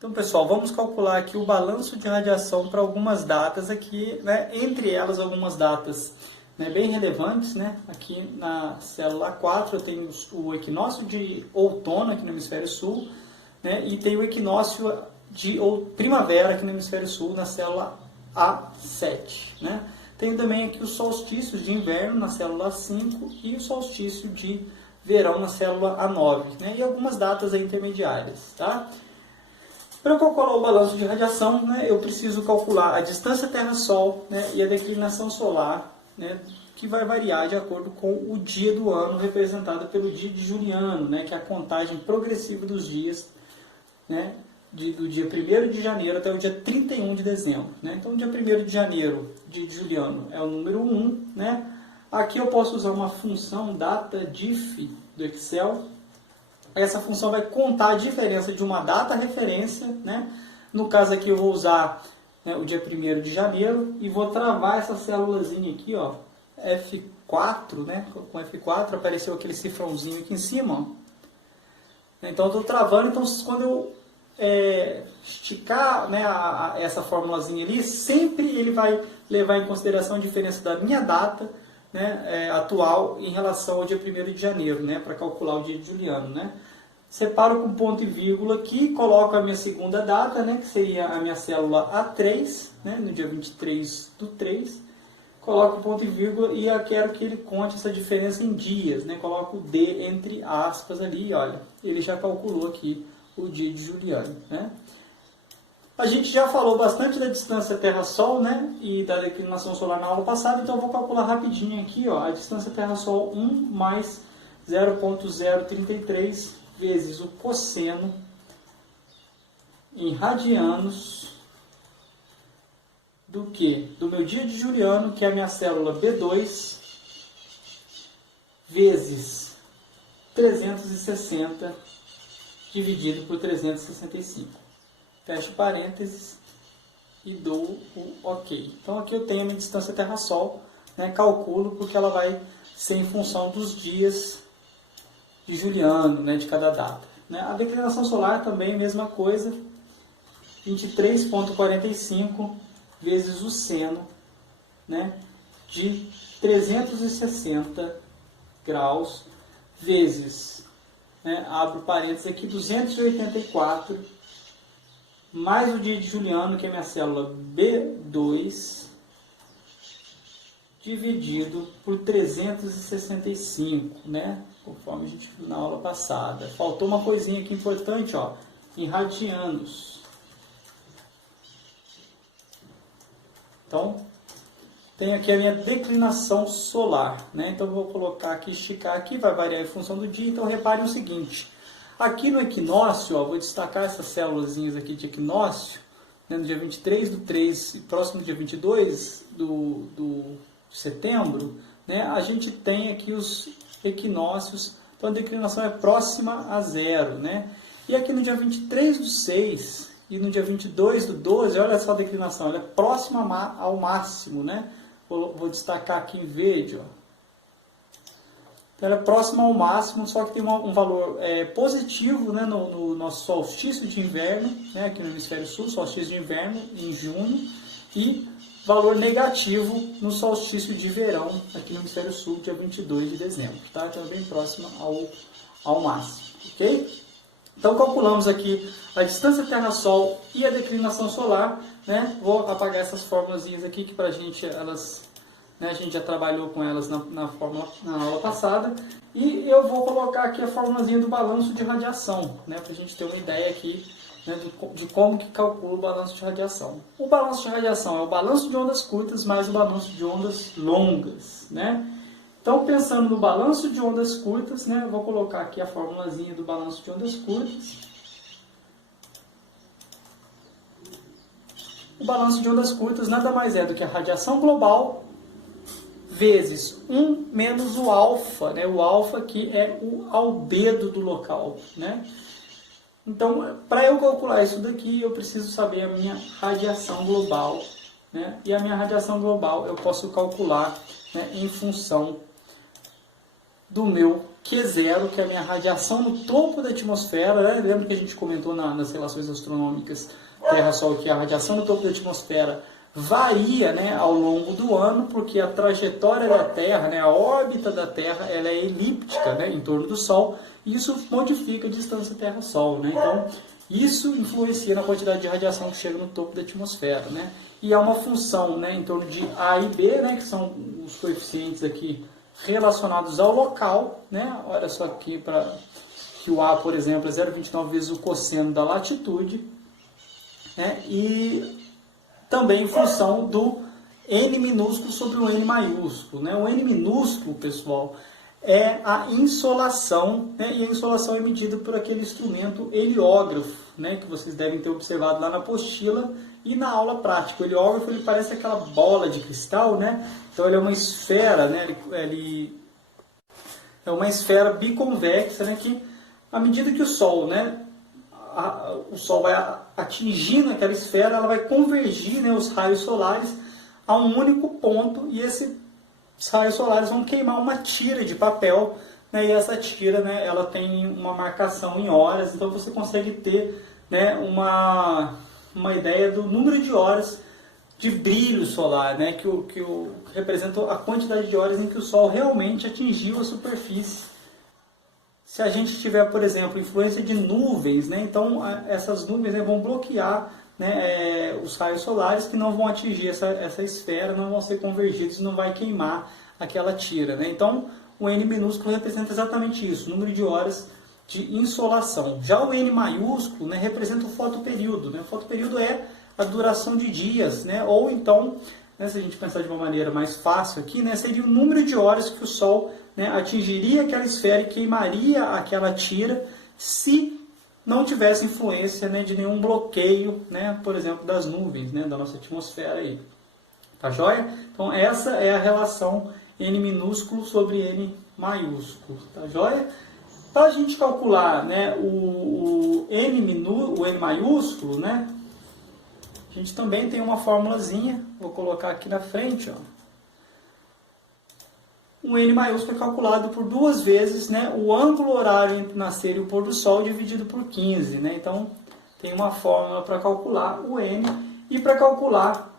Então, pessoal, vamos calcular aqui o balanço de radiação para algumas datas aqui, né? Entre elas algumas datas, né, bem relevantes, né? Aqui na célula 4 eu tenho o equinócio de outono aqui no hemisfério sul, né? E tem o equinócio de primavera aqui no hemisfério sul na célula A7, né? Tenho também aqui os solstícios de inverno na célula A5 e o solstício de verão na célula A9, né? E algumas datas aí intermediárias, tá? Para eu calcular o balanço de radiação, né, eu preciso calcular a distância Terra-Sol, né, e a declinação solar, né, que vai variar de acordo com o dia do ano, representado pelo dia de Juliano, né, que é a contagem progressiva dos dias, né, do dia 1º de janeiro até o dia 31 de dezembro. Né? Então, dia 1º de janeiro, dia de Juliano, é o número 1. Né? Aqui eu posso usar uma função data_diff do Excel. Essa função vai contar a diferença de uma data referência, né? No caso aqui eu vou usar, né, o dia 1º de janeiro e vou travar essa célulazinha aqui, ó, F4, né? Com F4 apareceu aquele cifrãozinho aqui em cima, ó. Então eu estou travando, então quando eu esticar, né, essa formulazinha ali, sempre ele vai levar em consideração a diferença da minha data, né, atual em relação ao dia 1º de janeiro, né, para calcular o dia de Juliano. Né. Separo com ponto e vírgula aqui, coloco a minha segunda data, né, que seria a minha célula A3, né, no dia 23/3, coloco ponto e vírgula e eu quero que ele conte essa diferença em dias, né, coloco o D entre aspas ali, olha, ele já calculou aqui o dia de Juliano. Né. A gente já falou bastante da distância Terra-Sol, né, e da declinação solar na aula passada, então eu vou calcular rapidinho aqui, ó, a distância Terra-Sol 1 mais 0,033 vezes o cosseno em radianos do que? Do meu dia de Juliano, que é a minha célula B2, vezes 360 dividido por 365. Fecho parênteses e dou o OK. Então aqui eu tenho a minha distância Terra-Sol, né, calculo porque ela vai ser em função dos dias de Juliano, né, de cada data. Né. A declinação solar também, mesma coisa, 23,45 vezes o seno, né, de 360 graus vezes, né, abro parênteses aqui, 284 mais o dia de Juliano, que é minha célula B2, dividido por 365, né? Conforme a gente viu na aula passada. Faltou uma coisinha aqui importante, ó, em radianos. Então, tenho aqui a minha declinação solar, né? Então, eu vou colocar aqui, esticar aqui, vai variar em função do dia. Então, reparem o seguinte. Aqui no equinócio, ó, vou destacar essas célulazinhas aqui de equinócio, né, no dia 23/3 e próximo do dia 22 de setembro, né, a gente tem aqui os equinócios, então a declinação é próxima a 0. Né? E aqui no dia 23/6 e no dia 22/12, olha só a declinação, ela é próxima ao máximo. Né? Vou destacar aqui em verde, ó. Ela é próxima ao máximo, só que tem um valor positivo, né, no nosso solstício de inverno, né, aqui no hemisfério sul, solstício de inverno em junho, e valor negativo no solstício de verão, aqui no hemisfério sul, dia 22 de dezembro. Tá? Então é bem próxima ao máximo. Ok? Então calculamos aqui a distância Terra-Sol e a declinação solar. Né? Vou apagar essas formulazinhas aqui que para a gente elas... A gente já trabalhou com elas na aula passada. E eu vou colocar aqui a formulazinha do balanço de radiação, né, para a gente ter uma ideia aqui, né, de como que calcula o balanço de radiação. O balanço de radiação é o balanço de ondas curtas mais o balanço de ondas longas. Né? Então, pensando no balanço de ondas curtas, né, eu vou colocar aqui a formulazinha do balanço de ondas curtas. O balanço de ondas curtas nada mais é do que a radiação global vezes 1 menos o alfa, né? O alfa aqui é o albedo do local. Né? Então, para eu calcular isso daqui, eu preciso saber a minha radiação global. Né? E a minha radiação global eu posso calcular, né, em função do meu Q0, que é a minha radiação no topo da atmosfera, né? Lembra que a gente comentou nas relações astronômicas Terra-Sol que a radiação no topo da atmosfera varia, né, ao longo do ano, porque a trajetória da Terra, né, a órbita da Terra, ela é elíptica, né, em torno do Sol, e isso modifica a distância Terra-Sol, né? Então, isso influencia na quantidade de radiação que chega no topo da atmosfera, né? E há uma função, né, em torno de A e B, né, que são os coeficientes aqui relacionados ao local, né? Olha só aqui para que o A, por exemplo, é 0,29 vezes o cosseno da latitude, né? E também em função do N minúsculo sobre o N maiúsculo, né? O N minúsculo, pessoal, é a insolação, né? E a insolação é medida por aquele instrumento heliógrafo, né? Que vocês devem ter observado lá na apostila e na aula prática. O heliógrafo, ele parece aquela bola de cristal, né? Então ele é uma esfera, né? Ele é uma esfera biconvexa, né? Que à medida que o Sol, né? O Sol vai atingindo aquela esfera, ela vai convergir, né, os raios solares a um único ponto, e esses raios solares vão queimar uma tira de papel, né, e essa tira, né, ela tem uma marcação em horas, então você consegue ter, né, uma ideia do número de horas de brilho solar, né, que representa a quantidade de horas em que o Sol realmente atingiu a superfície. Se a gente tiver, por exemplo, influência de nuvens, né, então essas nuvens, né, vão bloquear, né, os raios solares que não vão atingir essa esfera, não vão ser convergidos, não vai queimar aquela tira, né? Então, o N minúsculo representa exatamente isso, o número de horas de insolação. Já o N maiúsculo, né, representa o fotoperíodo, né? O fotoperíodo é a duração de dias, né? Ou então, né, se a gente pensar de uma maneira mais fácil aqui, né, seria o número de horas que o Sol, né, atingiria aquela esfera e queimaria aquela tira se não tivesse influência, né, de nenhum bloqueio, né, por exemplo, das nuvens, né, da nossa atmosfera aí. Tá joia? Então essa é a relação N minúsculo sobre N maiúsculo. Tá joia? Para a gente calcular, né, o N maiúsculo, né, a gente também tem uma formulazinha, vou colocar aqui na frente, ó. O N maiúsculo é calculado por 2 vezes, né, o ângulo horário entre o nascer e o pôr do sol dividido por 15. Né? Então, tem uma fórmula para calcular o N e para calcular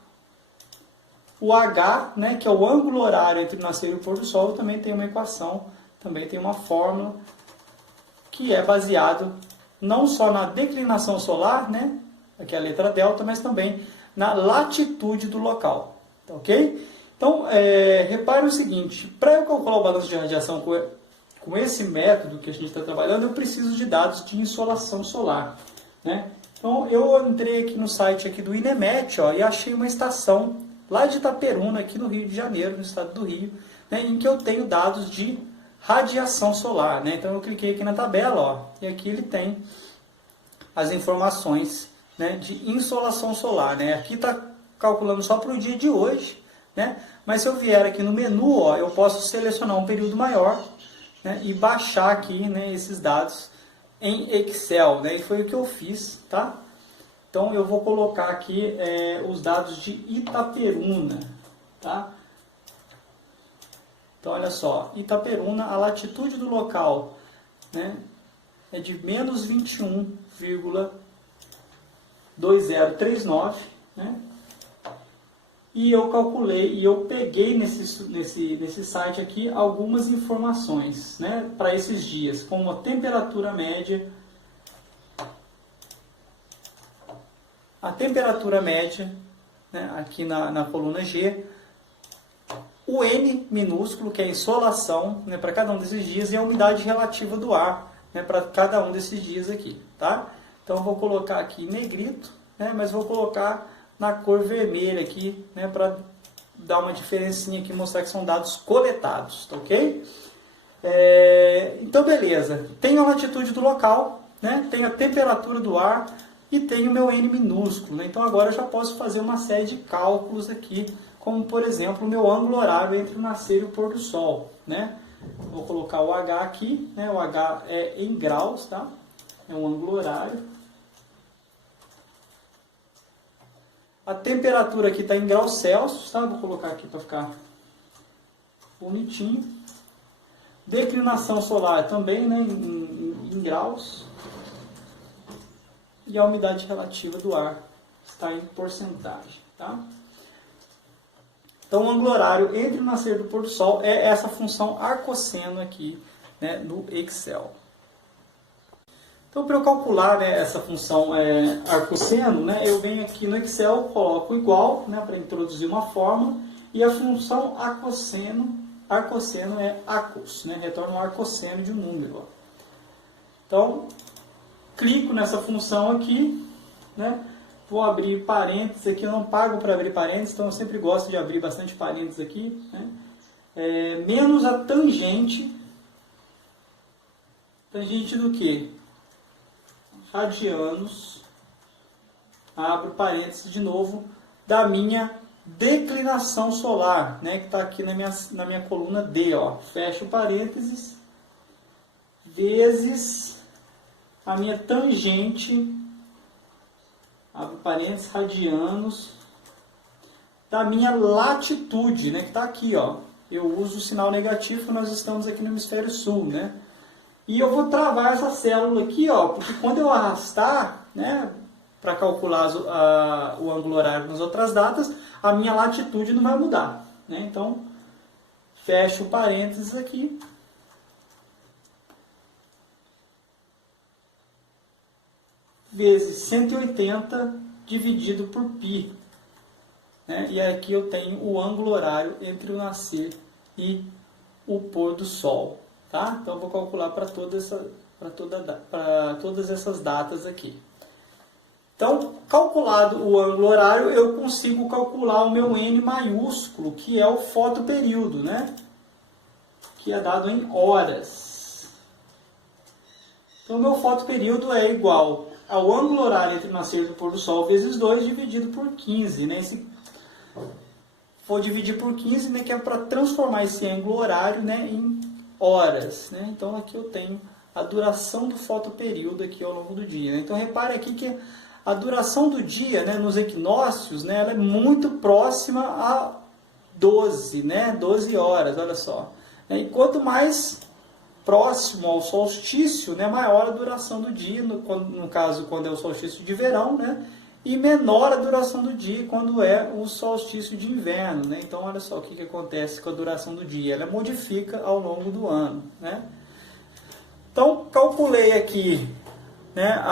o H, né, que é o ângulo horário entre o nascer e o pôr do sol, também tem uma equação, também tem uma fórmula que é baseado não só na declinação solar, né, aqui é a letra delta, mas também na latitude do local. Tá, ok? Então, repare o seguinte, para eu calcular o balanço de radiação com esse método que a gente está trabalhando, eu preciso de dados de insolação solar. Né? Então, eu entrei aqui no site aqui do INEMET, ó, e achei uma estação lá de Itaperuna, aqui no Rio de Janeiro, no estado do Rio, né, em que eu tenho dados de radiação solar. Né? Então, eu cliquei aqui na tabela, ó, e aqui ele tem as informações, né, de insolação solar. Né? Aqui está calculando só para o dia de hoje, né? Mas se eu vier aqui no menu, ó, eu posso selecionar um período maior, né, e baixar aqui, né, esses dados em Excel, né, e foi o que eu fiz, tá? Então eu vou colocar aqui os dados de Itaperuna, tá? Então olha só, Itaperuna, a latitude do local, né, é de menos 21,2039, né? E eu calculei, e eu peguei nesse site aqui algumas informações, né, para esses dias, como a temperatura média, né, aqui na coluna G, o N minúsculo, que é a insolação, né, para cada um desses dias, e a umidade relativa do ar, né, para cada um desses dias aqui. Tá? Então eu vou colocar aqui em negrito, né, mas vou colocar na cor vermelha aqui, né, para dar uma diferencinha aqui, mostrar que são dados coletados, tá, ok? Então, beleza. Tem a latitude do local, né, tem a temperatura do ar e tem o meu N minúsculo. Né? Então, agora eu já posso fazer uma série de cálculos aqui, como, por exemplo, o meu ângulo horário entre o nascer e o pôr do sol. Né? Vou colocar o H aqui, né? O H é em graus, tá? É um ângulo horário. A temperatura aqui está em graus Celsius, tá? Vou colocar aqui para ficar bonitinho. Declinação solar também, né, em graus. E a umidade relativa do ar está em porcentagem. Tá? Então, o ângulo horário entre o nascer do pôr do sol é essa função arcosseno aqui, né, no Excel. Então, para eu calcular, né, essa função arcosseno, né, eu venho aqui no Excel, coloco igual, né, para introduzir uma fórmula, e a função arcosseno é arcos, né, retorna um arcosseno de um número. Ó. Então, clico nessa função aqui, né, vou abrir parênteses aqui, eu não pago para abrir parênteses, então eu sempre gosto de abrir bastante parênteses aqui, né, menos a tangente do quê? Radianos, abro parênteses de novo, da minha declinação solar, né, que está aqui na minha coluna D, ó, fecho parênteses, vezes a minha tangente, abro parênteses, radianos, da minha latitude, né, que está aqui, ó, eu uso o sinal negativo porque nós estamos aqui no hemisfério sul, né, e eu vou travar essa célula aqui, ó, porque quando eu arrastar, né, para calcular o ângulo horário nas outras datas, a minha latitude não vai mudar. Né? Então, fecho parênteses aqui. Vezes 180 dividido por π. Né? E aqui eu tenho o ângulo horário entre o nascer e o pôr do sol. Tá? Então, eu vou calcular para todas essas datas aqui. Então, calculado o ângulo horário, eu consigo calcular o meu N maiúsculo, que é o fotoperíodo, né? Que é dado em horas. Então, o meu fotoperíodo é igual ao ângulo horário entre o nascer e o pôr do sol vezes 2 dividido por 15. Né? Se for dividir por 15, né, que é para transformar esse ângulo horário, né, em horas. Né? Então, aqui eu tenho a duração do fotoperíodo aqui ao longo do dia. Né? Então, repare aqui que a duração do dia, né, nos equinócios, né, ela é muito próxima a 12, né, 12 horas, olha só. E quanto mais próximo ao solstício, né, maior a duração do dia, no caso, quando é o solstício de verão, né, e menor a duração do dia quando é o solstício de inverno. Né? Então, olha só o que acontece com a duração do dia. Ela modifica ao longo do ano. Né? Então, calculei aqui, né,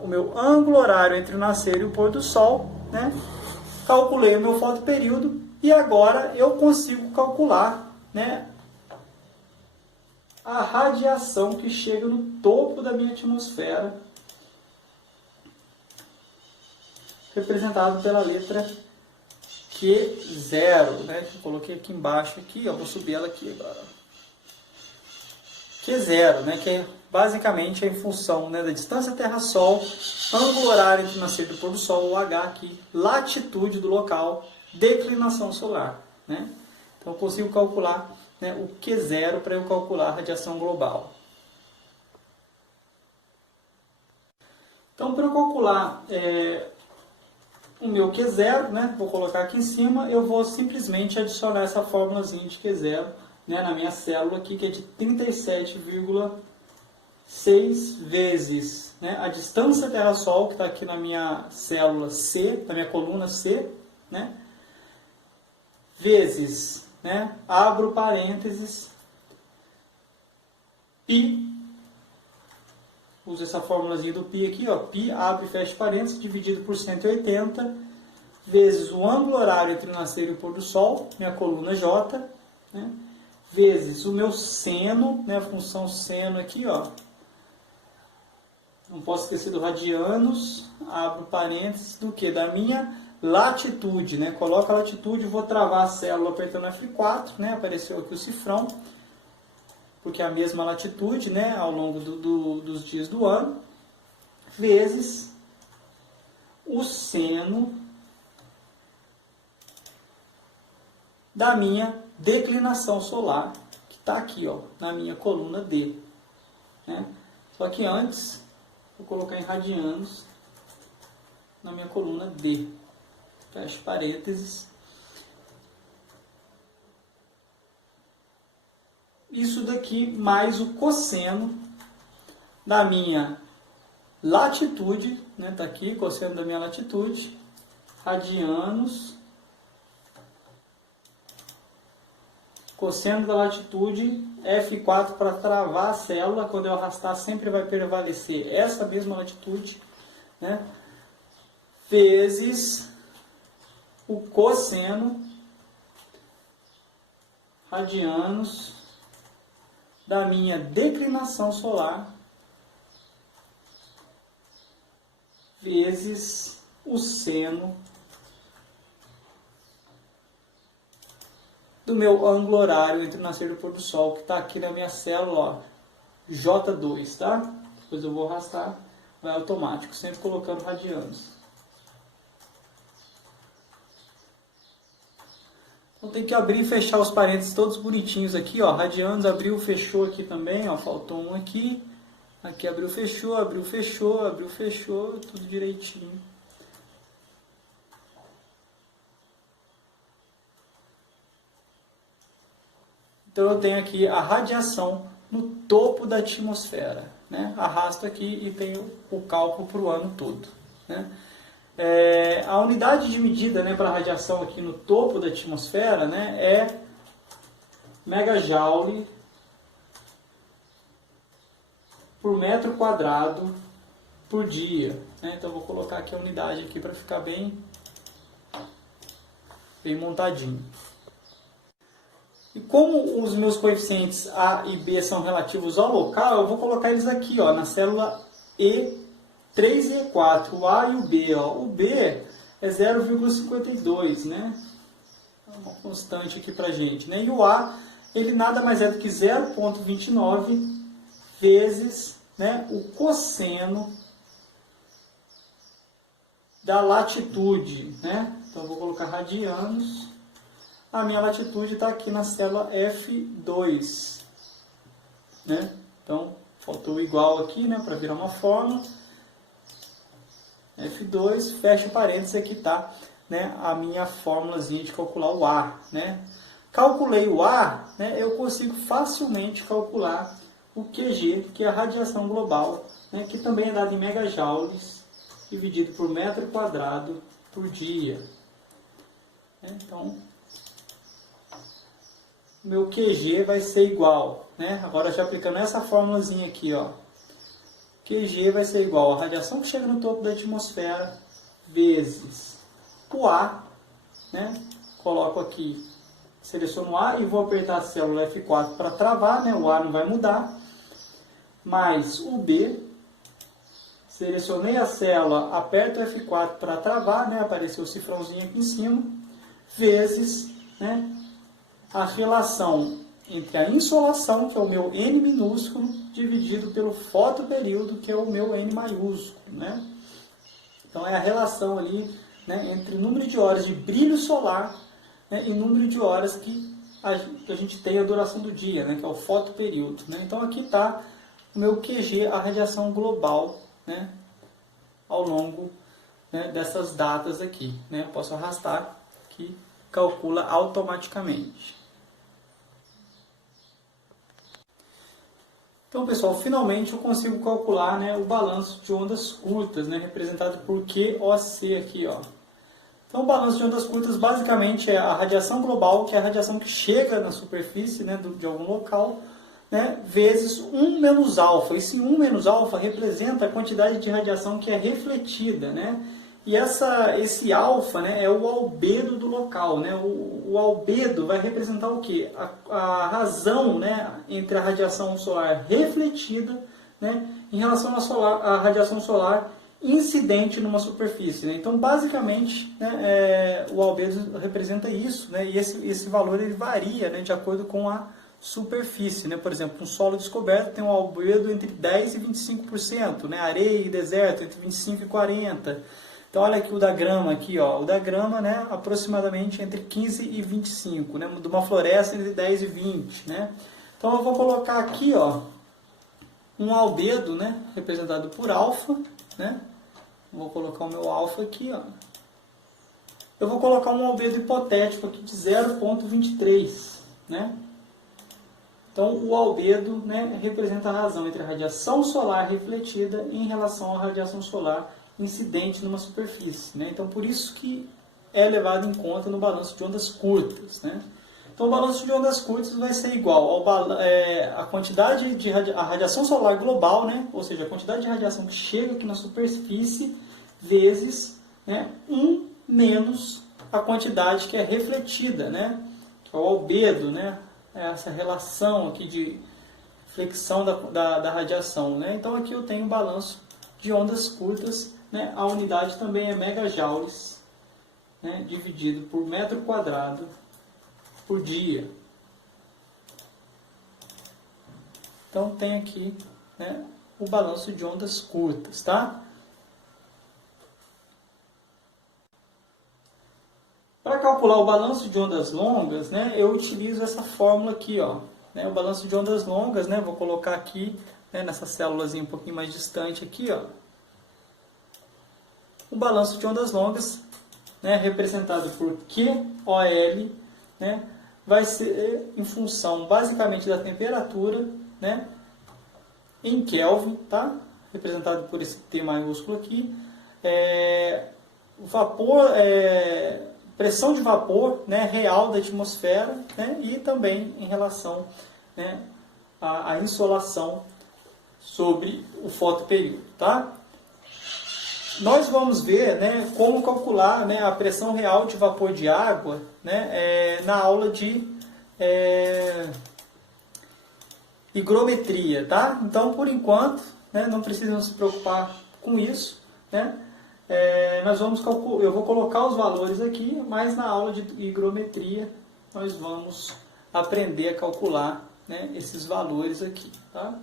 o meu ângulo horário entre o nascer e o pôr do sol, né, calculei o meu fotoperíodo e agora eu consigo calcular, né, a radiação que chega no topo da minha atmosfera, representado pela letra Q0, né, que eu coloquei aqui embaixo, aqui, ó, vou subir ela aqui agora. Q0, né, que é basicamente em função, né, da distância Terra-Sol, ângulo horário entre o nascer do pôr do sol, o H aqui, latitude do local, declinação solar. Né? Então, eu consigo calcular, né, o Q0 para eu calcular a radiação global. Então, para eu calcular o meu Q0, né, vou colocar aqui em cima, eu vou simplesmente adicionar essa fórmulazinha de Q0, né, na minha célula aqui, que é de 37,6 vezes, né, a distância Terra-Sol, que está aqui na minha célula C, na minha coluna C, né, vezes, né, abro parênteses, π, uso essa formulazinha do π aqui, ó, π, abre e fecha parênteses, dividido por 180, vezes o ângulo horário entre o nascer e o pôr do sol, minha coluna J, né, vezes o meu seno, né, a função seno aqui, ó, não posso esquecer do radianos, abro parênteses, do que? Da minha latitude, né, coloco a latitude, vou travar a célula apertando F4, né, apareceu aqui o cifrão, porque é a mesma latitude, né, ao longo dos dias do ano, vezes o seno da minha declinação solar, que está aqui, ó, na minha coluna D. Né? Só que antes, vou colocar em radianos na minha coluna D. Fecho parênteses. isso daqui mais o cosseno da minha latitude, né? Tá aqui, cosseno da minha latitude, radianos, cosseno da latitude, F4 para travar a célula, quando eu arrastar sempre vai prevalecer essa mesma latitude, né? Vezes o cosseno radianos da minha declinação solar vezes o seno do meu ângulo horário entre o nascer e o pôr do sol, que está aqui na minha célula, ó, J2, tá? Depois eu vou arrastar, vai automático, sempre colocando radianos. Então tem que abrir e fechar os parênteses todos bonitinhos aqui, ó, radianos, abriu, fechou aqui também, ó, faltou um aqui. Aqui abriu, fechou, abriu, fechou, abriu, fechou, tudo direitinho. Então eu tenho aqui a radiação no topo da atmosfera, né? Arrasto aqui e tenho o cálculo para o ano todo, né? A unidade de medida, né, para a radiação aqui no topo da atmosfera, né, é megajoule por metro quadrado por dia, né? Então eu vou colocar aqui a unidade aqui para ficar bem montadinho. E como os meus coeficientes A e B são relativos ao local, eu vou colocar eles aqui, ó, na célula E3 e E4, o A e o B. Ó. O B é 0,52, né? É uma constante aqui para gente, né? E o A, ele nada mais é do que 0,29 vezes, né, o cosseno da latitude, né? Então eu vou colocar radianos. A minha latitude está aqui na célula F2, né? Então faltou o igual aqui, né, para virar uma fórmula. F2, fecha parênteses, aqui está, né, a minha fórmulazinha de calcular o A, né? Calculei o A, né, eu consigo facilmente calcular o QG, que é a radiação global, né, que também é dado em megajoules, dividido por metro quadrado por dia. Então, meu QG vai ser igual, né? Agora já aplicando essa fórmulazinha aqui, ó. QG vai ser igual a radiação que chega no topo da atmosfera vezes o A, né? Coloco aqui, seleciono o A e vou apertar a célula F4 para travar, né? O A não vai mudar. Mais o B, selecionei a célula, aperto o F4 para travar, né? Apareceu o cifrãozinho aqui em cima, vezes, né, a relação entre a insolação, que é o meu N minúsculo, dividido pelo fotoperíodo, que é o meu N maiúsculo, né? Então é a relação ali, né, entre o número de horas de brilho solar, né, e o número de horas que a gente tem a duração do dia, né, que é o fotoperíodo, né? Então aqui está o meu QG, a radiação global, né, ao longo, né, dessas datas aqui, né? Eu posso arrastar, que calcula automaticamente. Então, pessoal, finalmente eu consigo calcular, né, o balanço de ondas curtas, né, representado por QOC aqui, ó. Então, o balanço de ondas curtas basicamente é a radiação global, que é a radiação que chega na superfície, né, de algum local, né, vezes 1 menos alfa. Esse 1 menos alfa representa a quantidade de radiação que é refletida, né? E esse alfa, né, é o albedo do local, né? O albedo vai representar o quê? A razão, né, entre a radiação solar refletida, né, em relação à radiação solar incidente numa superfície, né? Então, basicamente, né, o albedo representa isso, né? E esse valor ele varia, né, de acordo com a superfície, né? Por exemplo, um solo descoberto tem um albedo entre 10% e 25%, né? Areia e deserto entre 25% e 40%. Então, olha aqui o da grama, aqui, ó. O da grama, né, aproximadamente entre 15% e 25%, né? De uma floresta entre 10% e 20%, né? Então, eu vou colocar aqui, ó, um albedo, né, representado por alfa, né? Vou colocar o meu alfa aqui, ó. Eu vou colocar um albedo hipotético aqui de 0,23, né? Então, o albedo, né, representa a razão entre a radiação solar refletida em relação à radiação solar incidente numa superfície, né? Então, por isso que é levado em conta no balanço de ondas curtas, né? Então, o balanço de ondas curtas vai ser igual a quantidade de a radiação solar global, né? Ou seja, a quantidade de radiação que chega aqui na superfície, vezes, né, 1 menos a quantidade que é refletida, né? Que é o albedo, né? Essa relação aqui de flexão da radiação, né? Então, aqui eu tenho o balanço de ondas curtas, né? A unidade também é megajoules, né? Dividido por metro quadrado por dia. Então, tem aqui, né, o balanço de ondas curtas, tá? Para calcular o balanço de ondas longas, né, eu utilizo essa fórmula aqui, ó, né, o balanço de ondas longas, né, vou colocar aqui, né, nessa célulazinha um pouquinho mais distante aqui, ó. O balanço de ondas longas, né, representado por QOL, né, vai ser em função basicamente da temperatura, né, em Kelvin, tá? Representado por esse T maiúsculo aqui. Vapor, pressão de vapor, né, real da atmosfera, né, e também em relação, né, à insolação sobre o fotoperíodo, tá? Nós vamos ver, né, como calcular, né, a pressão real de vapor de água, né, na aula de higrometria, tá? Então, por enquanto, né, não precisamos se preocupar com isso, né? Eu vou colocar os valores aqui, mas na aula de higrometria nós vamos aprender a calcular, né, esses valores aqui, tá?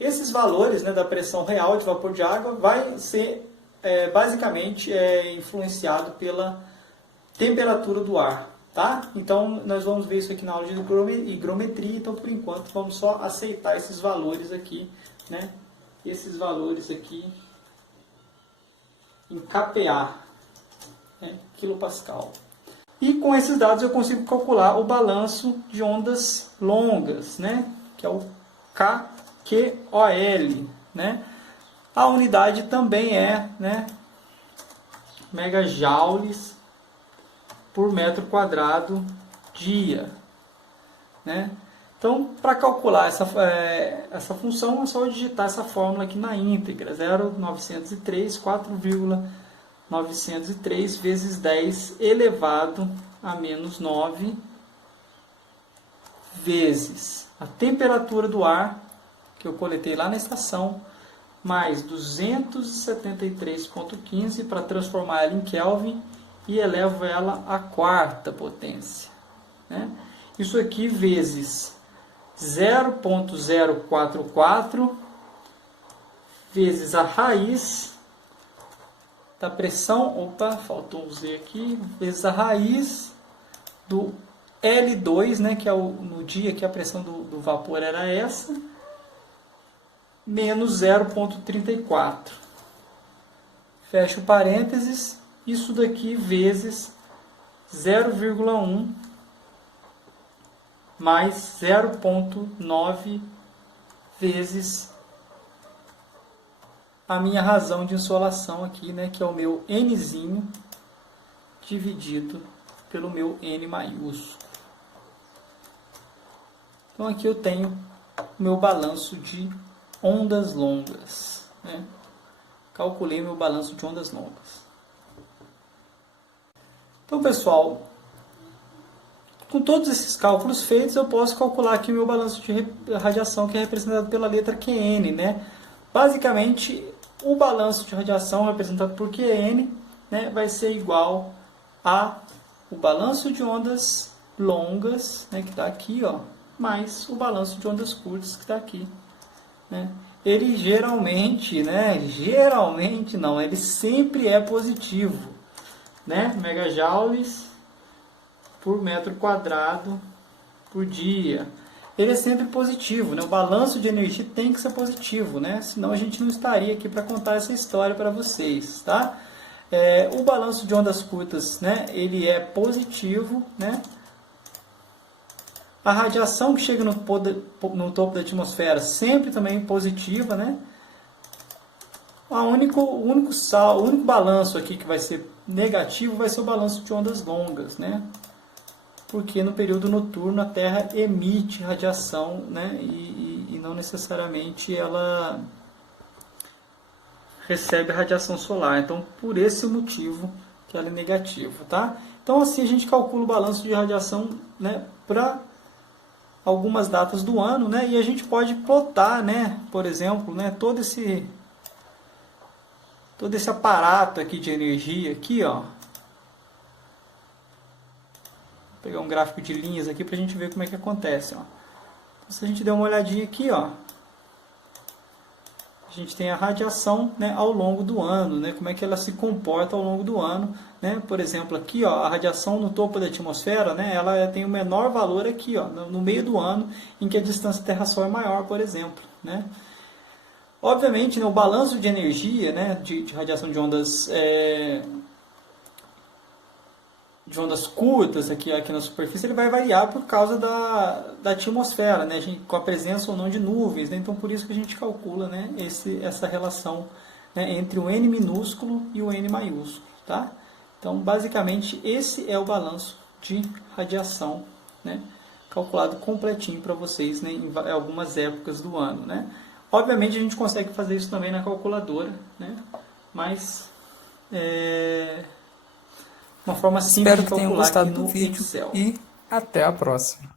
Esses valores, né, da pressão real de vapor de água vai ser basicamente influenciado pela temperatura do ar, tá? Então, nós vamos ver isso aqui na aula de higrometria, então, por enquanto, vamos só aceitar esses valores aqui, né? Esses valores aqui em kPa, né, quilopascal. E com esses dados eu consigo calcular o balanço de ondas longas, né, que é o QOL, né? A unidade também é, né, megajoules por metro quadrado dia, né? Então, para calcular essa função, é só digitar essa fórmula aqui na íntegra, 0,903, 4,903 vezes 10 elevado a menos 9 vezes a temperatura do ar, que eu coletei lá na estação, mais 273,15 para transformar ela em Kelvin e elevo ela à quarta potência, né? Isso aqui vezes 0,044 vezes a raiz da pressão, faltou um Z aqui, vezes a raiz do L2, né, que é no dia que a pressão do vapor era essa, menos 0,34. Fecho parênteses, isso daqui vezes 0,1 mais 0,9 vezes a minha razão de insolação aqui, né, que é o meu Nzinho dividido pelo meu N maiúsculo. Então aqui eu tenho o meu balanço de ondas longas, né? Calculei meu balanço de ondas longas. Então, pessoal, com todos esses cálculos feitos, eu posso calcular aqui o meu balanço de radiação, que é representado pela letra QN, né? Basicamente, o balanço de radiação representado por QN, né, vai ser igual a o balanço de ondas longas, né, que está aqui, ó, mais o balanço de ondas curtas, que está aqui, né? Ele geralmente não, ele sempre é positivo, né? Megajoules por metro quadrado por dia. Ele é sempre positivo, né? O balanço de energia tem que ser positivo, né? Senão a gente não estaria aqui para contar essa história para vocês, tá? O balanço de ondas curtas, né? Ele é positivo, né? A radiação que chega no topo da atmosfera sempre também positiva, né? O único balanço aqui que vai ser negativo vai ser o balanço de ondas longas, né? Porque no período noturno a Terra emite radiação, né? E não necessariamente ela recebe radiação solar. Então, por esse motivo que ela é negativa, tá? Então, assim a gente calcula o balanço de radiação, né, para algumas datas do ano, né? E a gente pode plotar, né, por exemplo, né, todo esse aparato aqui de energia aqui, ó. Vou pegar um gráfico de linhas aqui para a gente ver como é que acontece, ó. Então, se a gente der uma olhadinha aqui, ó, a gente tem a radiação, né, ao longo do ano, né, como é que ela se comporta ao longo do ano, né? Por exemplo, aqui, ó, a radiação no topo da atmosfera, né, ela tem o menor valor aqui, ó, no meio do ano, em que a distância Terra-Sol é maior, por exemplo, né? Obviamente, né, o balanço de energia, né, de radiação de ondas curtas aqui na superfície, ele vai variar por causa da atmosfera, né, com a presença ou não de nuvens, né? Então, por isso que a gente calcula, né, essa relação, né, entre o N minúsculo e o N maiúsculo. Tá? Então, basicamente, esse é o balanço de radiação, né, calculado completinho para vocês, né, em algumas épocas do ano. Né? Obviamente, a gente consegue fazer isso também na calculadora, né, mas uma forma simples Espero de que tenham calcular gostado aqui do no vídeo Excel. e até a próxima.